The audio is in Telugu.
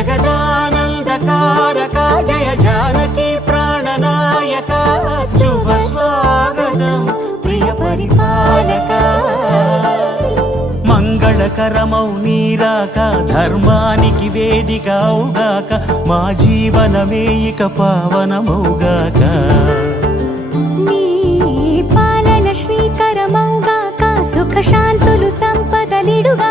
జగదానందకారక జయ జానకి ప్రాణనాయక శుభ స్వాగతం ప్రియ పరిపాలక మంగళకరమౌ నీరాక ధర్మానికి వేదిక అవుగాక మా జీవనమే ఇక పావనమౌగాక నీ పాలన శ్రీకరమౌగాక సుఖ శాంతులు సంపదలిడుగా